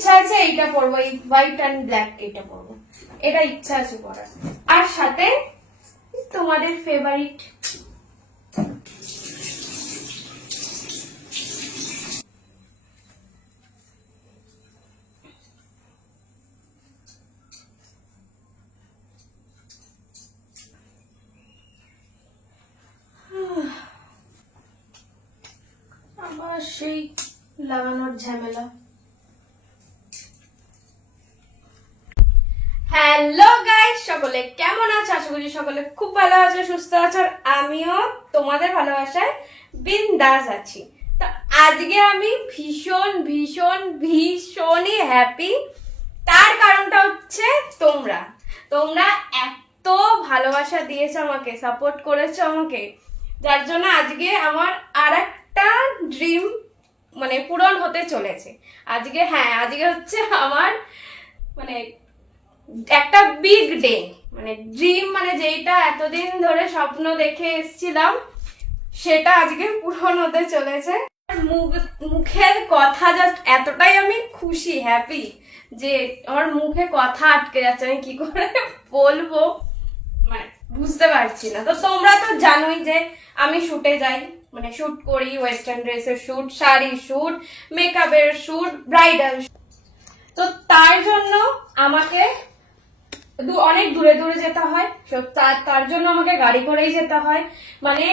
ইচ্ছা আছে এইটা পরবো, এই হোয়াইট অ্যান্ড ব্ল্যাক এটা পরবো, এটা ইচ্ছা আছে পরার। আর সাথে তোমাদের ফেভারিট আবার সেই লাগানোর ঝামেলা। হ্যালো গাইস, সকলে কেমন আছো? আশা করি সকলে খুব ভালো আছো, সুস্থ আছো। আর আমিও তোমাদের ভালোবাসায় বিন্দাস আছি। তো আজকে আমি ভীষণ ভীষণ ভীষণই হ্যাপি। তার কারণটা হচ্ছে তোমরা তোমরা এত ভালোবাসা দিয়েছো আমাকে, সাপোর্ট করেছো আমাকে, যার জন্য আজকে আমার আর একটা ড্রিম মানে পূরণ হতে চলেছে আজকে। হ্যাঁ, আজকে হচ্ছে আমার মানে একটা বিগ ডে, মানে ড্রিম, মানে যেটা এতদিন ধরে স্বপ্ন দেখে এসেছিলাম সেটা আজকে পূরণ হতে চলেছে। মুখের কথা জাস্ট এতটাই আমি খুশি, হ্যাপি, যে আমার মুখে কথা আটকে যাচ্ছে, আমি কি করে বলবো মানে বুঝতে পারছি না। তো তোমরা তো জানোই যে আমি শুটে যাই, মানে শুট করি, ওয়েস্টার্ন ড্রেসের শুট, শাড়ি শুট, মেকআপের শুট, ব্রাইডাল। তো তার জন্য আমাকে অনেক দূরে দূরে যেতে হয়, তার জন্য আমাকে গাড়ি করেই যেতে হয়, মানে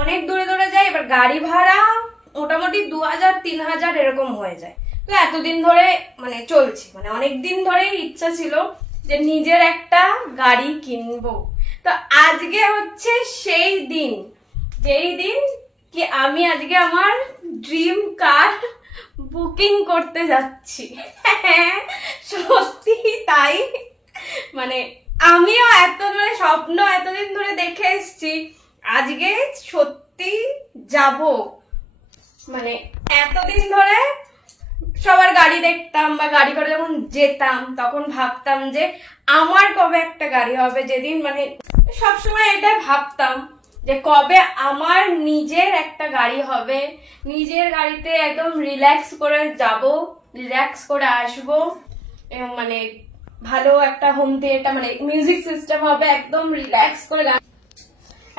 অনেক দূরে দূরে যাই। এবার গাড়ি ভাড়া মোটামুটি 2000-3000 এরকম হয়ে যায়। তো এতদিন ধরে মানে চলছে, মানে অনেকদিন ধরেই ইচ্ছা ছিল যে নিজের একটা গাড়ি কিনবো। তো আজকে হচ্ছে সেই দিন, যেই দিন কি আমি আজকে আমার ড্রিম কার বুকিং করতে যাচ্ছি। সত্যি তাই, মানে আমিও মানে স্বপ্ন এতদিন ধরে দেখে এসেছি, আজকে সত্যি যাব। মানে এতদিন ধরে সবার গাড়ি দেখতাম বা গাড়ি করে যখন যেতাম তখন ভাবতাম যে আমার কবে একটা গাড়ি হবে, যেদিন মানে সবসময় এটা ভাবতাম যে কবে আমার নিজের একটা গাড়ি হবে, নিজের গাড়িতে একদম রিল্যাক্স করে যাব, রিল্যাক্স করে আসবো, মানে ভালো একটা হোম থিয়েটার, মানে মিউজিক সিস্টেম হবে, একদম রিল্যাক্স করে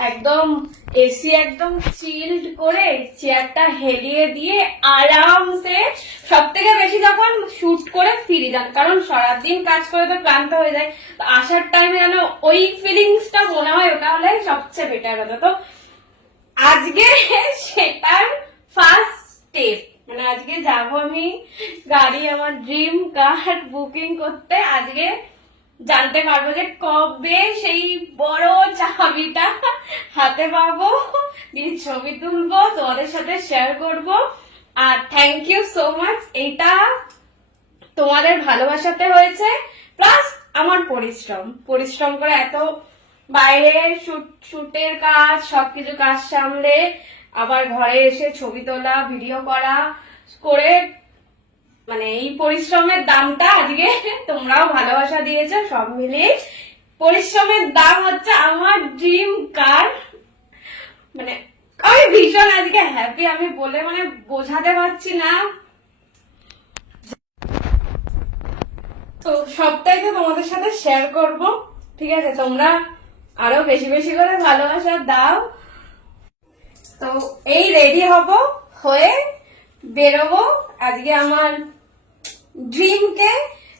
একদম এসি একদম চিল্ড করে চেয়ারটা হেলিয়ে দিয়ে আরামসে, সব থেকে বেশি যখন শুট করে ফিরি যান, কারণ সারাদিন কাজ করে তো ক্লান্ত হয়ে যায়, তো আসার টাইমে যেন ওই ফিলিংসটা মনে হয়, ওটা হলে সবচেয়ে বেটার হতো। তো আজকে সেটার ফার্স্ট স্টেপ, মানে আজকে যাব আমি গাড়ি, আমার ড্রিম কার বুকিং করতে। আজকে জানতে পারবো যে কবে সেই বড় চাবিটা হাতে পাবো, দিয়ে ছবি তুলবো, তোমাদের সাথে শেয়ার করব। আর থ্যাংক ইউ সো মাচ, এইটা তোমাদের ভালোবাসাতে হয়েছে, প্লাস আমার পরিশ্রম করে এত বাইরে শুটের কাজ, সবকিছু কাজ সামলে আবার ঘরে এসে ছবি তোলা, ভিডিও করা করে, মানে এই পরিশ্রমের দামটা আজকে তোমরাও ভালোবাসা দিয়েছো, সব মিলিয়ে পরিশ্রমের দাম হচ্ছে আমার ড্রিম কার। মানে আমি ভীষণ আজকে হ্যাপি, আমি বলে মানে বোঝাতে পারছি না। তো সবটাই তো তোমাদের সাথে শেয়ার করব, ঠিক আছে? তোমরা আরো বেশি বেশি করে ভালোবাসা দাও। তো এই রেডি হয়ে বেরোবো আজকে আমার ড্রিমকে,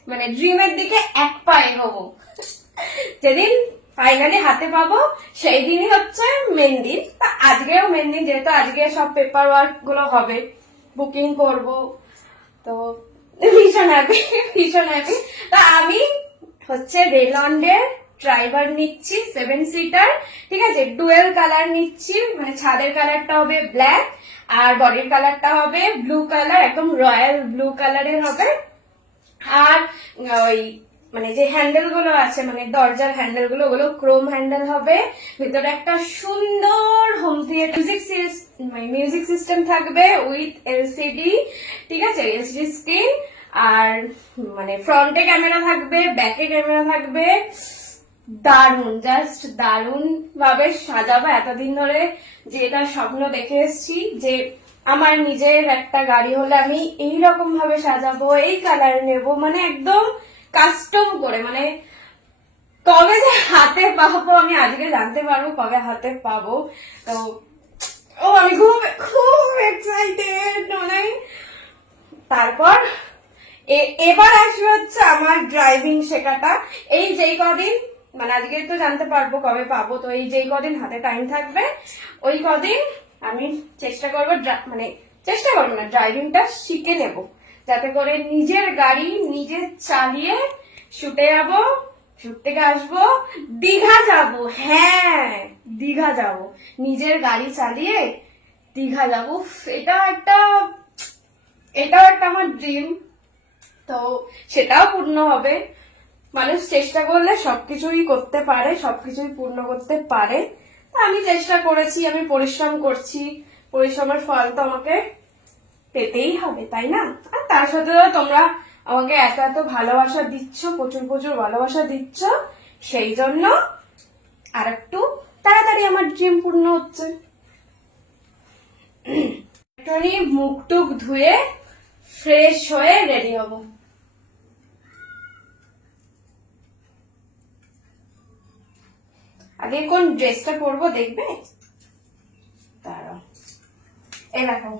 মানে ড্রিমের দিকে এক পা এগোবো। যেদিন ফাইনালি হাতে পাবো সেই দিনই হচ্ছে মেন দিন। তা আজকেও মেন দিন, যেহেতু আজকে সব পেপার ওয়ার্ক গুলো হবে, বুকিং করব, তো ভীষণ হ্যাপি। তা আমি হচ্ছে রেলন্ডের ড্রাইভার নিচ্ছি, 7 সিটার, ঠিক আছে? ডুয়েল কালার নিচ্ছি, মানে ছাদের কালারটা হবে ব্ল্যাক আর বডির কালারটা হবে ব্লু কালার, একদম রয়্যাল ব্লু কালারের হবে। আর ওই মানে যে হ্যান্ডেল গুলো আছে, মানে দরজার হ্যান্ডেল গুলো, ওগুলো ক্রোম হ্যান্ডেল হবে। ভিতরে একটা সুন্দর হোম থিয়েটার মিউজিক সিস্টেম থাকবে উইথ এলসিডি, ঠিক আছে? LCD screen. আর মানে ফ্রন্টে ক্যামেরা থাকবে, ব্যাকে ক্যামেরা থাকবে। দারুন, জাস্ট দারুন ভাবে সাজাবো। এতদিন ধরে যেটা স্বপ্ন দেখে এসেছি যে আমার নিজের একটা গাড়ি হলে আমি এইরকম ভাবে সাজাবো, এই কালার নেব, মানে একদম কাস্টম করে। মানে কবে যে হাতে পাবো আমি আজকে জানতে পারবো, কবে হাতে পাবো। তো আমি খুব খুব এক্সাইটেড। মানে তারপর এবার আসবে হচ্ছে আমার ড্রাইভিং শেখাটা। এই যেই কদিন, মানে আজকে তো জানতে পারবো কবে পাবো, তো এই যেই কদিন হাতে টাইম থাকবে ওই কদিন আমি চেষ্টা করবো, মানে চেষ্টা করবো না, ড্রাইভিংটা শিখে নেব, যাতে করে নিজের গাড়ি নিজে চালিয়ে শুটে যাবো, শুট থেকে আসবো, দীঘা যাব। হ্যাঁ, দীঘা যাব, নিজের গাড়ি চালিয়ে দীঘা যাবো। এটাও একটা আমার ড্রিম। তো সেটাও পূর্ণ হবে। মানুষ চেষ্টা করলে সবকিছুই করতে পারে, সবকিছুই পূর্ণ করতে পারে। আমি চেষ্টা করেছি, আমি পরিশ্রম করছি, পরিশ্রমের ফল তো আমাকে পেতেই হবে, তাই না? আর তার সাথে তোমরা আমাকে এত এত ভালোবাসা দিচ্ছ, প্রচুর প্রচুর ভালোবাসা দিচ্ছ, সেই জন্য আর একটু তাড়াতাড়ি আমার ড্রিম পূর্ণ হচ্ছে। একটুখানি মুখ টুক ধুয়ে ফ্রেশ হয়ে রেডি হব। আগে কোন ড্রেসটা পরবো দেখবে? দাঁড়াও, এই দেখো,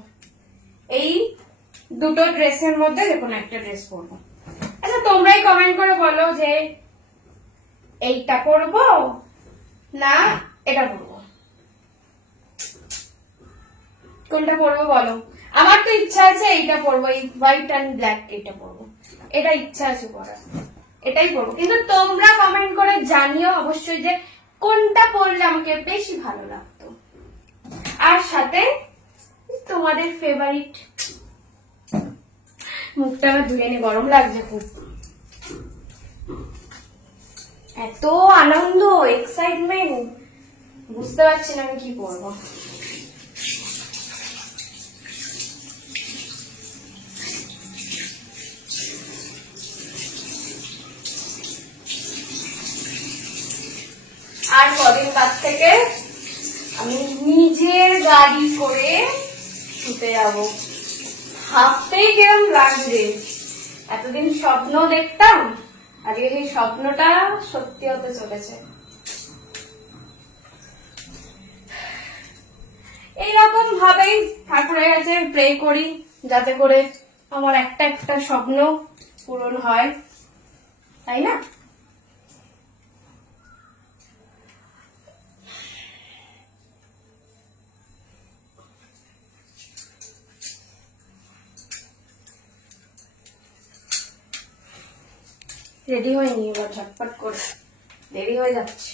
এই দুটো ড্রেসের মধ্যে দেখুন একটা ড্রেস পরবো। আচ্ছা তোমরাই কমেন্ট করে বলো যে এইটা পরবো না এটা পরবো, কোনটা পরবো বলো। আমার তো ইচ্ছা আছে এইটা পরবো, এই হোয়াইট অ্যান্ড ব্ল্যাক, এটা পরবো, এটা ইচ্ছা আছে পরার, এটাই পরবো। কিন্তু তোমরা কমেন্ট করে জানিও অবশ্যই যে কোনটা পরলে আমাকে বেশি ভালো লাগতো। আর সাথে তোমাদের ফেভারিট, মুখটা আমার ধুয়ে নি, গরম লাগছে খুব। এত আনন্দ, এক্সাইটমেন্ট, বুঝতে পারছি না আমি কি করবো। আর কদিন বাদ থেকে আমি নিজের গাড়ি করে ছুটে যাবো। ভাবতেই কেমন লাগছে, এতদিন স্বপ্ন দেখতাম, আজকে সেই স্বপ্নটা সত্যি হতে চলেছে। এইরকম ভাবেই ঠাকুরের কাছে প্রে করি যাতে করে আমার একটা একটা স্বপ্ন পূরণ হয়, তাই না? রেডি হয়নি, এবার ঝটপট করে, দেরি হয়ে যাচ্ছে।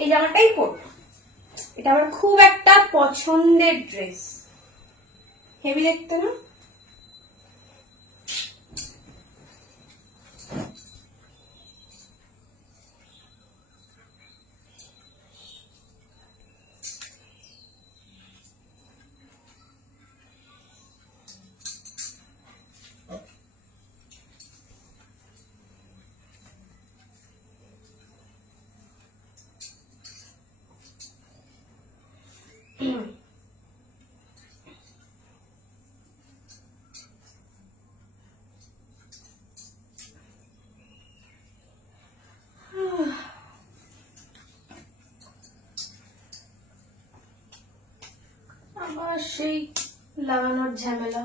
এই জামাটাই পরবো, এটা আমার খুব একটা পছন্দের ড্রেস, হেভি দেখতে না? আবার সেই লাগানোর ঝামেলা।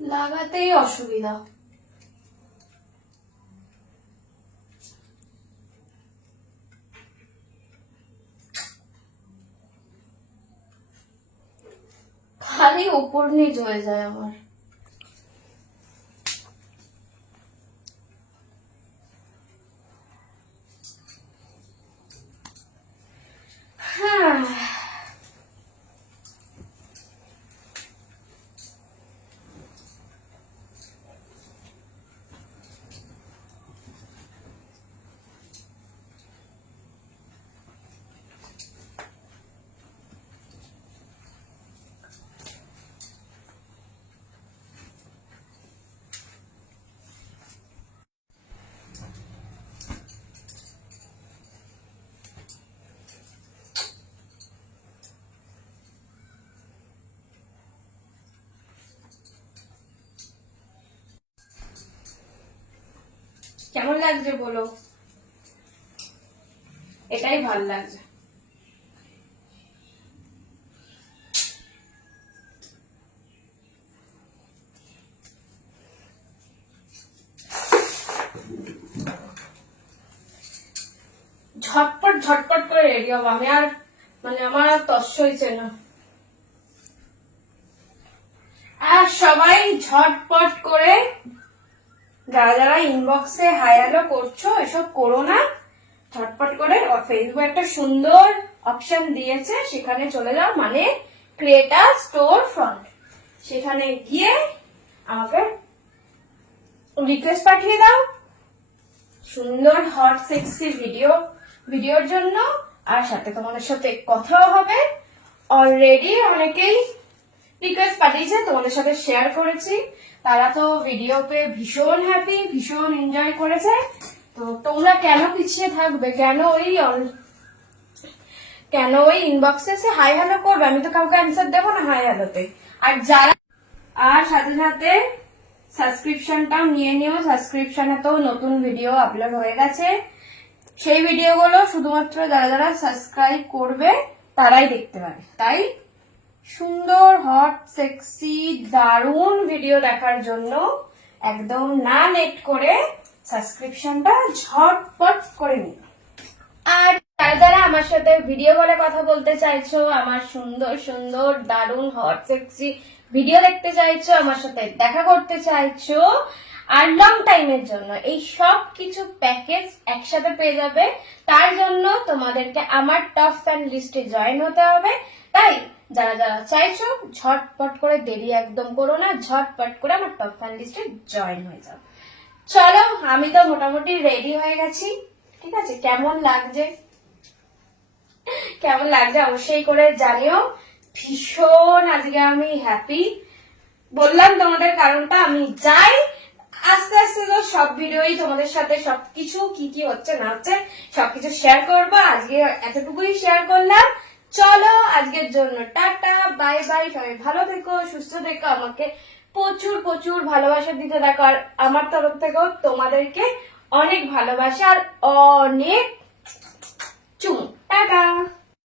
লাগাতেই অসুবিধা। খালি উপর নিচ হয়ে যায় আমার। কেমন লাগছে বলো, এটাই ভালো লাগছে। ঝটপট ঝটপট করে রেডি হবো আমি, আর মানে আমার আর তস হয়েছে না। আর সবাই ঝটপট করে, যারা যারা ইনবক্সে হাই হ্যালো করছো এসব করো না, ঝটপট করে ফেসবুক একটা সুন্দর অপশন দিয়েছে, সেখানে চলে যাও, মানে ক্রিয়েটার স্টোর ফ্রন্ট, সেখানে গিয়ে আমাকে রিকোয়েস্ট পাঠিয়ে দাও সুন্দর হট সেক্সি ভিডিওর জন্য, আর সাথে তোমাদের সাথে কথাও হবে। অলরেডি অনেকেই রিকোয়েস্ট পাঠিয়েছে, তোমাদের সাথে শেয়ার করেছি, তারা তো ভিডিও পেয়ে ভীষণ হ্যাপি, ভীষণ এনজয় করেছে। তো তোমরা কেন পিছিয়ে থাকবে, কেন ওই ইনবক্সে এসে হাই হ্যালো করবে, আমি তো কাউকে অ্যান্সার দেবো না হাই হ্যালোতে। আর সাথে সাথে সাবস্ক্রিপশনটাও নিয়ে নিও, সাবস্ক্রিপশনে তো নতুন ভিডিও আপলোড হয়ে গেছে, সেই ভিডিওগুলো শুধুমাত্র যারা যারা সাবস্ক্রাইব করবে তারাই দেখতে পাবে। তাই সুন্দর হট সেক্সি দারুণ ভিডিও দেখার জন্য একদম না লেট করে সাবস্ক্রিপশনটা ঝটপট করে নিন। আর যারা যারা আমার সাথে ভিডিও কলে কথা বলতে চাইছো, আমার সুন্দর সুন্দর দারুণ হট সেক্সি ভিডিও দেখতে চাইছো, আমার সাথে দেখা করতে চাইছো, আর লং টাইমের জন্য এই সব কিছু প্যাকেজ একসাথে পেয়ে যাবে, তার জন্য তোমাদেরকে আমার টপ ফ্যান লিস্টে জয়েন হতে হবে। তাই যারা যারা চাইছো ঝটপট করে, দেরি একদম করো না, ঝটপট করে আমার টপ ফ্যান লিস্টে জয়েন হয়ে যাও। চলো, আমি তো মোটামুটি রেডি হয়ে গেছি, ঠিক আছে? কেমন লাগছে অবশ্যই করে জানিও। ভীষণ আজকে আমি হ্যাপি, বললাম তোমাদের কারণটা, আমি যাই আস্তে আস্তে তো সব ভিডিওই তোমাদের সাথে সবকিছু কি কি হচ্ছে না হচ্ছে সবকিছু শেয়ার করবো। আজকে এতটুকুই শেয়ার করলাম। চলো, আজকের জন্য টাটা, বাই বাই। সবাই ভালো থেকো, সুস্থ থেকো, আমাকে প্রচুর প্রচুর ভালোবাসা দিতে থাকো, আর আমার তরফ থেকেও তোমাদেরকে অনেক ভালোবাসা আর অনেক